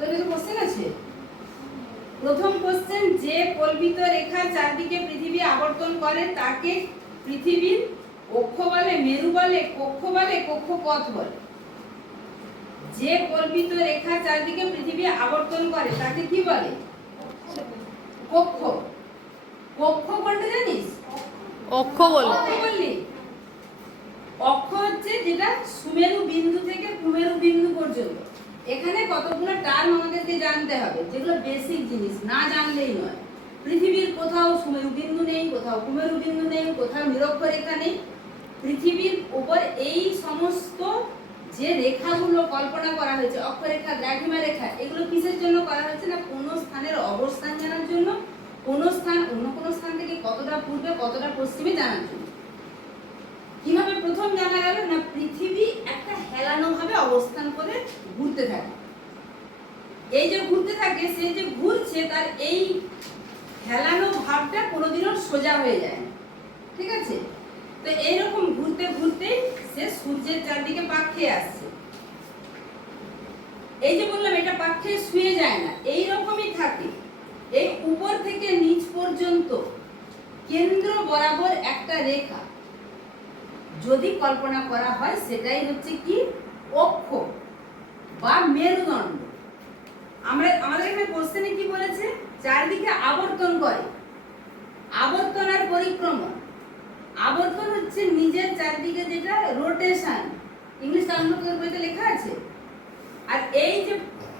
Question আছে? প্রথম question যে কল্পিত রেখা চারদিকে পৃথিবী আবর্তন করে তাকে পৃথিবীর অক্ষ বলে মেরু বলে কক্ষ বলে কক্ষপথ বলে। যে কল্পিত রেখা চারদিকে পৃথিবী আবর্তন করে তাকে কি বলে? কক্ষ। কক্ষ কোনটা জানিস? অক্ষ বলে। অক্ষ বললি? অক্ষ হচ্ছে যেটা সুমেরু বিন্দু থেকে কুমেরু বিন্দু পর্যন্ত। এখানে কতগুলো টার্ম আমাদেরকে জানতে হবে, যেগুলো বেসিক জিনিস, না জানলেই নয়। পৃথিবীর কোথাও সুমেরু বিন্দু নেই, কোথাও কুমেরু বিন্দু নেই, কোথাও নিরক্ষরেখা নেই। পৃথিবীর উপর এই সমস্ত যে রেখাগুলো কল্পনা করা হয়েছে, অক্ষরেখা, দ্রাঘিমা রেখা, এগুলো কিসের জন্য করা হয়েছে না? কোনো স্থানের অবস্থান জানার জন্য। কোনো স্থান অন্য কোনো স্থান থেকে কতটা পূর্বে, কতটা পশ্চিমে জানার জন্য। কীভাবে প্রথম জানা গেল না পৃথিবী একটা হেলানো ভাবে অবস্থান করে ঘুরতে থাকে? এই যে ঘুরতে থাকে, সে যে ঘুরছে, তার এই হেলানো ভাবটা কোনোদিনও সোজা হয়ে যায় ঠিক আছে? তো এইরকম ঘুরতে ঘুরতে সে সূর্যের চারদিকে পাক খেয়ে আসছে। এই যে বললাম, এটা পাক খেয়ে শুয়ে যায় না। এই রকমই থাকে। এই উপর থেকে নিচ পর্যন্ত কেন্দ্র বরাবর একটা রেখা। যদি কল্পনা করা হয় সেটাই হচ্ছে কি? অক্ষ বা মেরুদণ্ড। আমরা আমাদের এখানে কোশ্চেনে কি বলেছে? চারদিকে আবর্তন করে। আবর্তন আর পরিক্রমণ। আবর্তন হচ্ছে নিজের চারদিকে যেটা রোটেশন ইংলিশ টার্মগুলো বইতে লেখা আছে? আর এই যে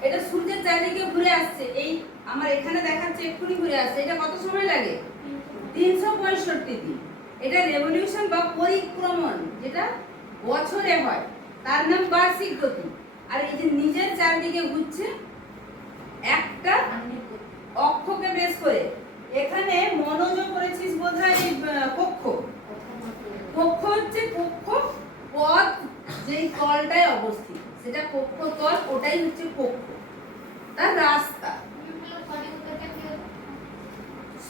এটা সূর্যের চারদিকে ঘুরে আসছে এই আমার এখানে দেখাচ্ছে এক্ষুনি ঘুরে আসছে। এটা কত সময় লাগে? তিনশো পঁয়ষট্টি দিন। এটা রেভলিউশন বা পরিক্রমণ যেটা বছরে হয় তার নাম বার্ষিক গতি। আর এই যে নিজের চারদিকে ঘুরছে একটা অক্ষকে বেশ করে। এখানে মনোযোগ করেছিস বোধহয় এই, কক্ষ? কক্ষ হচ্ছে কক্ষ পথ যেই তলটায় অবস্থিত। সেটা কক্ষ তল ওটাই হচ্ছে কক্ষ। তার রাস্তা।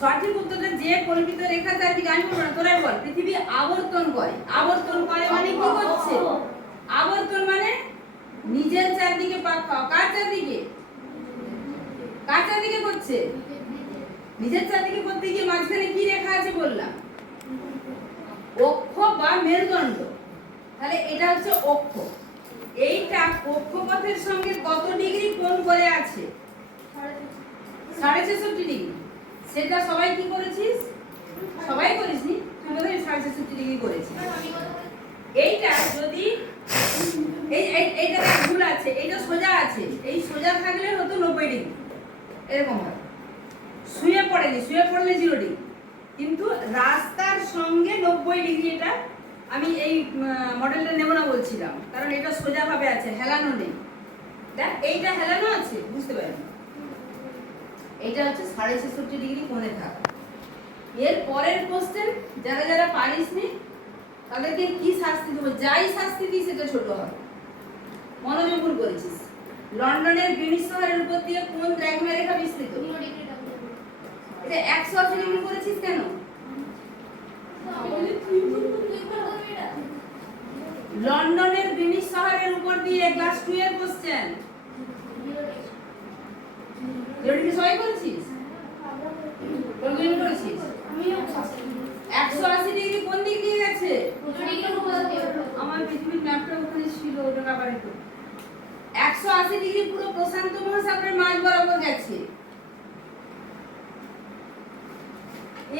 সঠিক উত্তরটা যে কল্পিত রেখা চারদিকে আমি বলব না বল। পৃথিবী আবর্তন করে আবর্তন করে মানে কি করছে আবর্তন মানে নিজের চারদিকে পাক খাওয়া। কার চারদিকে? কার চারদিকে করছে? নিজের চারদিকে করতে গিয়ে মাঝখানে কি রেখা আছে বললাম? অক্ষ বা মেরুদণ্ড। তাহলে এটা হচ্ছে অক্ষ। এইটা কক্ষপথের সঙ্গে কত ডিগ্রি কোণ করে আছে? সাড়ে ছেষট্টি ডিগ্রি। সেটা সবাই কি করেছিস? সবাই করিসনি তুই বোধহয় সাড়ে ছেষট্টি ডিগ্রি করেছিস। এইটা যদি এই এই- এইটা ভুল আছে। এইটা সোজা আছে। এই সোজা থাকলে হতো নব্বই ডিগ্রি। এরকম হয়। শুয়ে পড়েনি শুয়ে পড়লে জিরো ডিগ্রি কিন্তু রাস্তার সঙ্গে নব্বই ডিগ্রি এটা আমি এই মডেলটা নেব না বলছিলাম। কারণ এটা সোজাভাবে আছে হেলানো নেই। দেখ এইটা হেলানো আছে? বুঝতে পারিনি। এইটা হচ্ছে সাড়ে ছেষট্টি ডিগ্রি কোণে থাকা। এর পরের কোশ্চেন যারা যারা পারিসনি তাদেরকে কি শাস্তি দেবো? যাই শাস্তি দিই সেটা ছোট হবে মনোযোগুল করেছিস। লন্ডনের গ্রিনিচ শহরের উপর দিয়ে কোন দ্রাঘিমা রেখা বিস্তৃত? এটা একশো আশি ডিগ্রি করেছিস কেন? লন্ডনের গ্রিনিচ শহরের উপর দিয়ে ক্লাস টু এর কোশ্চেন যেটা সবাই করেছিস? কোনগুলো করেছিস? একশো আশি ডিগ্রি কোন দিক দিয়ে গেছে? আমার পৃথিবীর ম্যাপটা ওখানে ছিল ওটা আবার একটু একশো আশি ডিগ্রি পুরো প্রশান্ত মহাসাগরের মাঝ বরাবর গেছে।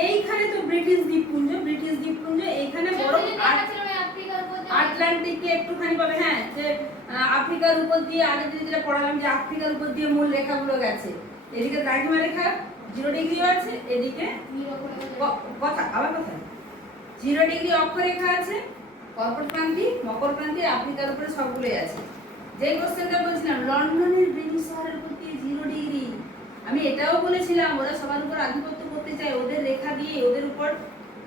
এইখানে তো ব্রিটিশ দ্বীপপুঞ্জ ব্রিটিশ দ্বীপপুঞ্জ এইখানে বড় আটলান্টিককে একটুখানি পাবে হ্যাঁ যে আফ্রিকার উপর দিয়ে আগে যেটা পড়ালাম যে আফ্রিকার উপর দিয়ে মূল রেখাগুলো গেছে। এদিকে দ্রাঘিমা রেখা জিরো ডিগ্রিও আছে এদিকে কথা আবার কথা। জিরো ডিগ্রি অক্ষরেখা আছে কর্কট ক্রান্তি মকর ক্রান্তি আফ্রিকার উপরে সবগুলোই আছে। যে কোশ্চেনটা বলছিলাম লন্ডনের ব্রিটিশ শহরের দিয়ে জিরো ডিগ্রি আমি এটাও বলেছিলাম ওরা সবার উপর আধিপত্য করতে চায় ওদের রেখা দিয়ে ওদের উপর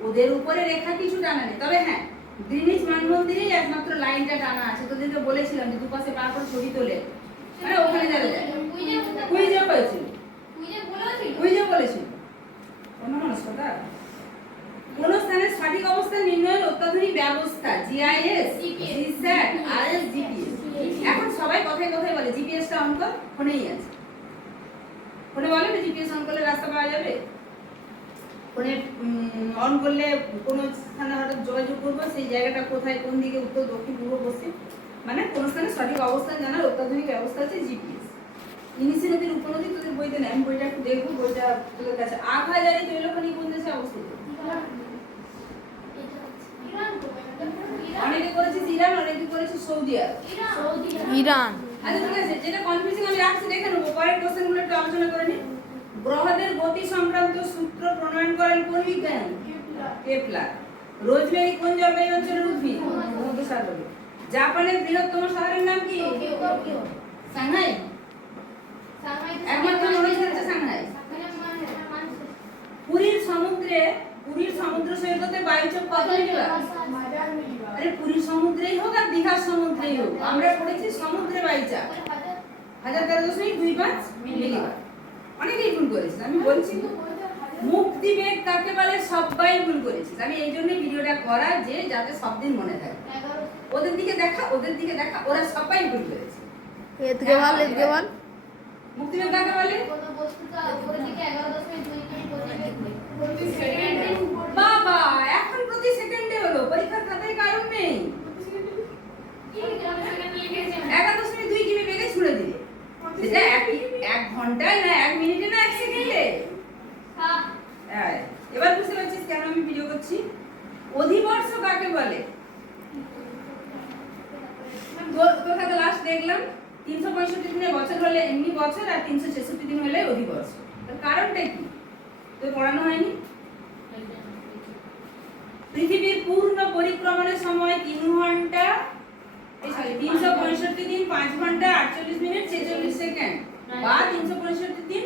ওদের উপরে রেখা কিছু টানা নেই। তবে হ্যাঁ গ্রিনিচ মানমন্দিরেই একমাত্র লাইনটা টানা আছে। তোদেরকে বলেছিলাম যে দুপাশে পার করে ছবি তোলে। মানে ওখানে যাবে কুইজে হয়েছিল কুইজে বলেছিল অন্য মনস্কতা কোন স্থানের সঠিক অবস্থান নির্ণয়ের অত্যাধুনিক ব্যবস্থা জিআইএস জিস্যাট আরএস জিপিএস এখন সবাই কথায় কথায় বলে জিপিএসটা অন কর ফোনেই আছে। ফোনে বলে না জিপিএস অন করলে রাস্তা পাওয়া যাবে? ফোনে অন করলে কোনো স্থানে হঠাৎ যোগাযোগ করব, সেই জায়গাটা কোথায়, কোন দিকে, উত্তর, দক্ষিণ, পূর্ব, পশ্চিম? মানে কোন স্থানে সঠিক অবস্থান জানার অত্যাধুনিক ব্যবস্থা আছে জিপিএস ইনিসি নদীর উপনদী তোদের বইতে নেই, আমি বইটা একটু দেখব, বইটা তোদের কাছে। আট হাজারি তৈলখনি কোন দেশে অবস্থিত? অনেকে করেছিস ইরান অনেকে করেছিস সৌদি আরব। ইরান। আচ্ছা ঠিক আছে যেটা কনফিউজিং আমি রাখছি দেখে নেব। পরের কোশ্চেনগুলো একটু আলোচনা করে নিই গ্রহদের গতি সংক্রান্ত সূত্র প্রণয়ন করেন কোন বিজ্ঞানী? কেপলার। রোজমেরি কোন জলবায়ু অঞ্চলের উদ্ভিদ? ভূমধ্যসাগরীয় জাপানের বৃহত্তম শহরের নাম কি? সাংহাই। একমাত্র মনে হচ্ছে সাংহাই। পুরীর সমুদ্রে পুরীর সমুদ্র সৈকতে বায়ুচাপ কত মিলিবার আরে পুরীর সমুদ্রেই হোক আর দীঘার সমুদ্রেই হোক। আমরা পড়েছি সমুদ্রে বায়ুচাপ হাজার তেরো দশমিক দুই পাঁচ অনেকেই ভুল করেছিস আমি বলছি মুক্তি বেগ কাকে বলে সবাই ভুল করেছিস আমি এই জন্যই ভিডিওটা করা যে যাতে সব দিন মনে থাকে। ওদের দিকে দেখা ওদের দিকে দেখা ওরা সবাই ভুল করেছে। মুক্তি বেগ কাকে বলে বাবা এখন প্রতি সেকেন্ডে হলো পরীক্ষার খাতায় কারণ নেই এগারো দশমিক দুই কিমি বেগে ছুড়ে দিলে সেটা এক এক ঘন্টায় না এক মিনিটে না এক সেকেন্ডে হ্যাঁ, এবার বুঝতে পারছিস কেন আমি ভিডিও করছি অধিবর্ষ কাকে বলে তোর লাস্ট দেখলাম তিনশো পঁয়ষট্টি দিনে বছর হলে এমনি বছর আর তিনশো ছেষট্টি দিন হলে অধিবর্ষ তার কারণটা কি? তোর পড়ানো হয়নি? পৃথিবীর পূর্ণ পরিক্রমণের সময় তিন ঘণ্টা সরি তিনশো পঁয়ষট্টি দিন পাঁচ ঘণ্টা আটচল্লিশ মিনিট ছেচল্লিশ সেকেন্ড বা তিনশো পঁয়ষট্টি দিন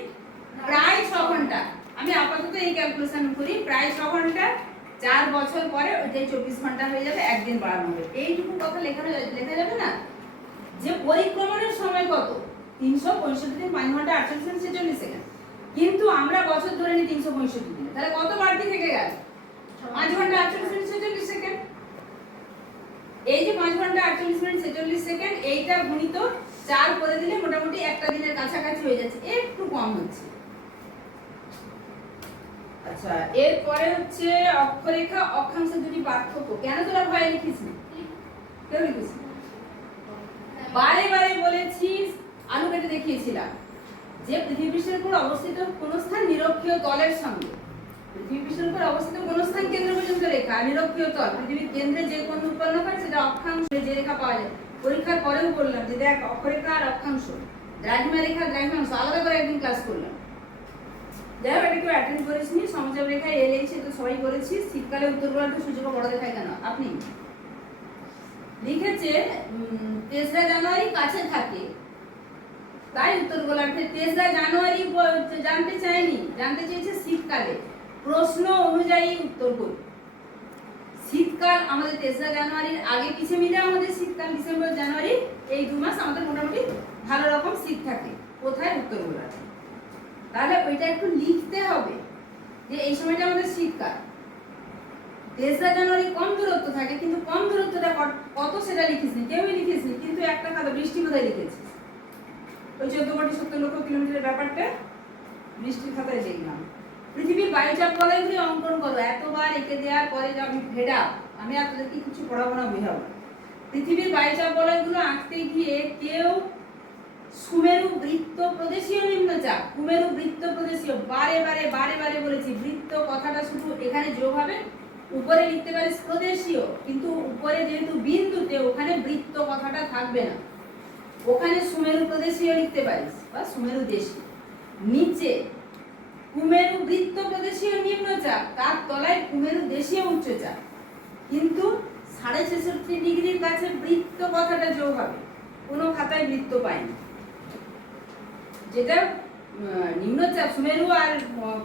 প্রায় ছ ঘণ্টা। আমি আপাতত এই ক্যালকুলেশন করি প্রায় ছ ঘণ্টা চার বছর পরে ওইটাই চব্বিশ ঘণ্টা হয়ে যাবে, একদিন বাড়ানো হবে। এইটুকু কথা লেখানো লেখা যাবে না? যে পরিক্রমণের সময় কত? তিনশো পঁয়ষট্টি দিন পাঁচ ঘণ্টা আটচল্লিশ মিনিট ছেচল্লিশ সেকেন্ড। কিন্তু আমরা বছর ধরে নিই তিনশো পঁয়ষট্টি দিন। তাহলে কত বাড়তি থেকে গেল? পাঁচ ঘণ্টা আটচল্লিশ মিনিট ছেচল্লিশ সেকেন্ড। এই যে পাঁচ ঘণ্টা আটচল্লিশ মিনিট ছেচল্লিশ সেকেন্ড, এইটা গুণিত চার করে দিলে মোটামুটি একটা দিনের কাছাকাছি হয়ে যাচ্ছে। একটু কম হচ্ছে। আচ্ছা এরপরে হচ্ছে অক্ষরেখা দুটি পার্থক্য। কেন তোরা ভয় কেউ বারে বারে দেখিয়েছিলাম যে উপর অবস্থিত কোন স্থান নিরক্ষীয় তলের সঙ্গে। উপর অবস্থিত কোন স্থান কেন্দ্র পর্যন্ত রেখা, নিরক্ষীয় তল। পৃথিবীর কেন্দ্রে যে কোণ উৎপন্ন করে সেটা অক্ষাংশ যে রেখা পাওয়া যায়। পরীক্ষার পরেও বললাম যে দেখ, অক্ষরেখা আর অক্ষাংশ। দ্রাঘিমা রেখা দ্রাঘিমাংশ, আলাদা করে একদিন ক্লাস করলাম। যাই হোক এটা কেউ অ্যাটেন্ড করিসনি সমাচার রেখা এল এইচ তো সবাই করেছিস শীতকালে উত্তর গোলার্ধ সূর্যকে বড় দেখায় কেন? আপনি? লিখেছে তেসরা জানুয়ারি কাছে থাকে। তাই উত্তর গোলার্ধে তেসরা জানুয়ারি জানতে চায়নি জানতে চেয়েছে শীতকালে। প্রশ্ন অনুযায়ী উত্তর করি শীতকাল আমাদের তেসরা জানুয়ারির আগে পিছে মিলে আমাদের শীতকাল? ডিসেম্বর, জানুয়ারি, এই দু মাস আমাদের মোটামুটি ভালো রকম শীত থাকে। কোথায়? উত্তর গোলার্ধে তাহলে ওইটা একটু লিখতে হবে যে এই সময়টা আমাদের শীতকাল। তেসরা জানুয়ারি কম দূরত্ব থাকে, কিন্তু কম দূরত্বটা কত- সেটা লিখিস নি কেউই লিখিস কিন্তু একটা খাতা বৃষ্টি কোথায় লিখেছিস ওই চোদ্দ কোটি সত্তর লক্ষ কিলোমিটারের ব্যাপারটা বৃষ্টির খাতায় দেখলাম। পৃথিবীর বায়ুচাপ বলয়গুলি অঙ্কন করো, এতবার এঁকে দেওয়ার পরে যে আমি ভেড়া, আমি আর তোদেরকে কিছু পড়াবো না, বোঝাবো। পৃথিবীর বায়ুচাপ বলয়গুলো আঁকতে গিয়ে কেউ সুমেরু বৃত্ত প্রদেশীয় নিম্নচাপ কুমেরু বৃত্ত প্রদেশীয়। বারে বারে বারে বারে বলেছি, বৃত্ত কথাটা শুধু এখানে যোগ হবে, উপরে লিখতে পারিস প্রদেশীয়, কিন্তু উপরে যেহেতু বিন্দুতে, ওখানে বৃত্ত কথাটা থাকবে না। ওখানে সুমেরু প্রদেশীয় লিখতে পারিস, বা সুমেরু দেশীয়। নিচে, কুমেরু বৃত্ত প্রদেশীয় নিম্নচাপ তার তলায় কুমেরু দেশীয় উচ্চচাপ কিন্তু সাড়ে ছেষট্টি ডিগ্রির কাছে বৃত্ত কথাটা যোগ হবে, কোনো খাতায় বৃত্ত পাইনি। যেটা নিম্নচাপ, সুমেরু আর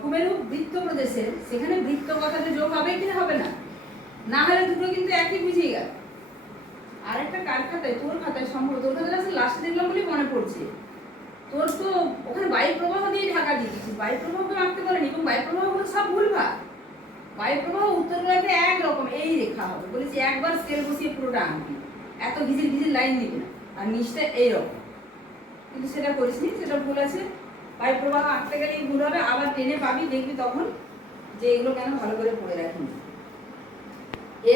কুমেরু বৃত্ত প্রদেশের, সেখানে বৃত্ত কথাতে যোগ হবে কি হবে না? না হলে দুটো কিন্তু একই বুঝিয়ে গেল। আর একটা কার খাতায়? তোর খাতায় সম্ভব তোর খাতায় আসলে লাস্টে দেখলাম বলেই মনে পড়ছে। তোর তো ওখানে বায়ু প্রবাহ দিয়ে ঢাকা দিয়ে দিচ্ছিস বায়ু প্রবাহকে মাপতে বলেনি এবং বায়ু প্রবাহগুলো সব ভুলভাল বায়ু প্রবাহ উত্তর গোলার্ধে এক রকম এই রেখা হবে। বলেছি একবার স্কেল বসিয়ে পুরোটা আনবি এত ঘিজির ঘিজির লাইন দিবি না। আর নিচটা এইরকম। কিন্তু সেটা করিসনি সেটা ভুল আছে। বায়ু প্রবাহ আঁকতে গেলেই ভুল হবে আবার টেনে পাবি দেখবি তখন যে এগুলো কেন ভালো করে পড়ে রাখিনি।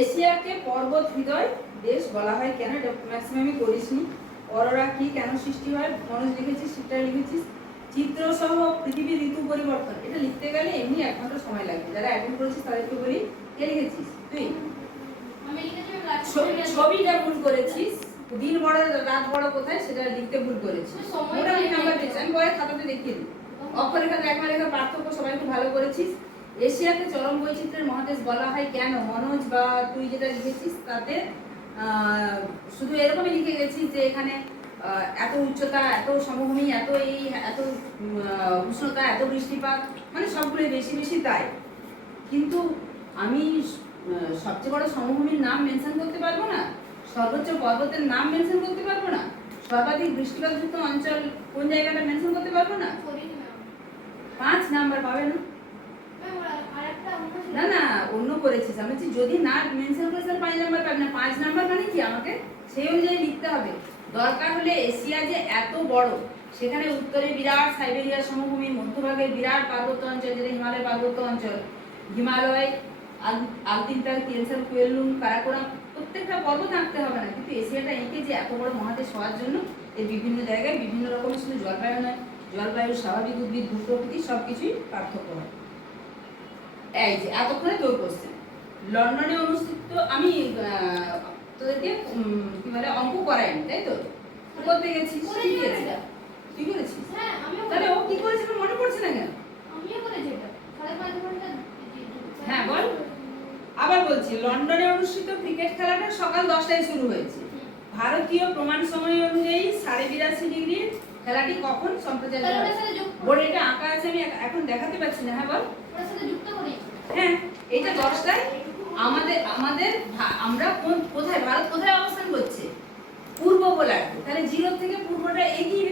এশিয়াকে পর্বত হৃদয় দেশ বলা হয় কেন? এটা ম্যাক্সিমামই করিসনি। অরোরা কি কেন সৃষ্টি হয়? মনোজ লিখেছিস সেটা লিখেছিস। চিত্র সহ পৃথিবীর ঋতু পরিবর্তন। এটা লিখতে গেলে এমনি এক ঘণ্টা সময় লাগবে। যারা অ্যাটেন্ড করেছিস তাদেরকে বলি কে লিখেছিস? তুই। ছবিটা ভুল করেছিস। দিন বড় রাত বড় কোথায় সেটা লিখতে ভুল করেছি। মোটামুটি নাম্বার আমি পরে খাতাতে দেখিয়ে দিই অক্ষরেখা রেখা পার্থক্য সবাই খুব ভালো করেছিস। এশিয়াকে চরম বৈচিত্র্যের মহাদেশ বলা হয় কেন? মনোজ বা তুই যেটা লিখেছিস তাতে শুধু এরকমই লিখে গেছিস যে এখানে এত উচ্চতা এত সমভূমি এত এই এত উষ্ণতা এত বৃষ্টিপাত মানে সবগুলোই বেশি বেশি তাই। কিন্তু আমি সবচেয়ে বড় সমভূমির নাম মেনশন করতে পারব না? সর্বোচ্চ পর্বতের নাম মেনশন করতে পারব না? সর্বাধিক বৃষ্টিপাতযুক্ত অঞ্চল কোন জায়গাটা মেনশন করতে পারব না? পাঁচ নাম্বার পাবে না। না না অন্য করেছিস আমি বলছি যদি না মেনশন করিস তাহলে পাঁচ নাম্বার পাবি না। পাঁচ নাম্বার মানে কি আমাকে? সেই অনুযায়ী লিখতে হবে। দরকার হলে এশিয়া যে এত বড় সেখানে উত্তরে বিরাট সাইবেরিয়ার সমভূমি মধ্যভাগে বিরাট পার্বত্য অঞ্চল যেটা হিমালয় পার্বত্য অঞ্চল। হিমালয় কুয়েলুম কারাকোরাম প্রত্যেকটা হবে না। কিন্তু এশিয়াটা এঁকে যে এত বড় মহাদেশ হওয়ার জন্য এর বিভিন্ন জায়গায় বিভিন্ন রকমের শুধু জলবায়ু নয় জলবায়ুর স্বাভাবিক উদ্ভিদ ভূপ্রকৃতি সব কিছুই পার্থক্য হয়। এই যে এতক্ষণে তোর কোশ্চেন লন্ডনে অনুষ্ঠিত আমি তোদেরকে কি বলে অঙ্ক করাইনি তাই তো? করতে গেছিস? তুই করেছিস? হ্যাঁ তাহলে ও কি করেছিল মনে পড়ছে না কেন আমিও করেছি এটা সাড়ে পাঁচ ঘণ্টা হ্যাঁ, বল। আবার বলছি লন্ডনে অনুষ্ঠিত ক্রিকেট খেলাটা সকাল দশটায় শুরু হয়েছে। ভারতীয় প্রমাণ সময় অনুযায়ী সাড়ে বিরাশি ডিগ্রি। খেলাটি কখন? সম্প্রচারিত বোর্ডে এটা আঁকা আছে আমি এখন দেখাতে পারছি না হ্যাঁ বল। হ্যাঁ এটা দশটায় আমাদের আমাদের আমরা কোন কোথায় ভারত কোথায় অবস্থান করছে? পূর্ব গোলার্ধে। তাহলে জিরো থেকে পূর্বটা এগিয়ে।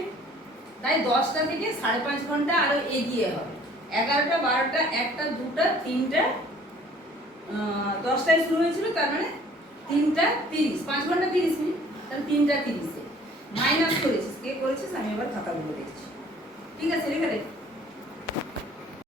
তাই দশটা থেকে সাড়ে পাঁচ ঘণ্টা আরও এগিয়ে হবে। এগারোটা বারোটা একটা দুটা তিনটা দশটায় শুরু হয়েছিল, তার মানে তিনটা তিরিশ, পাঁচ ঘণ্টা তিরিশ মিনিট, তাহলে তিনটা তিরিশে। মাইনাস করেছিস, কে করেছিস, আমি এবার খাতাগুলো দেখছি। ঠিক আছে রেখে দে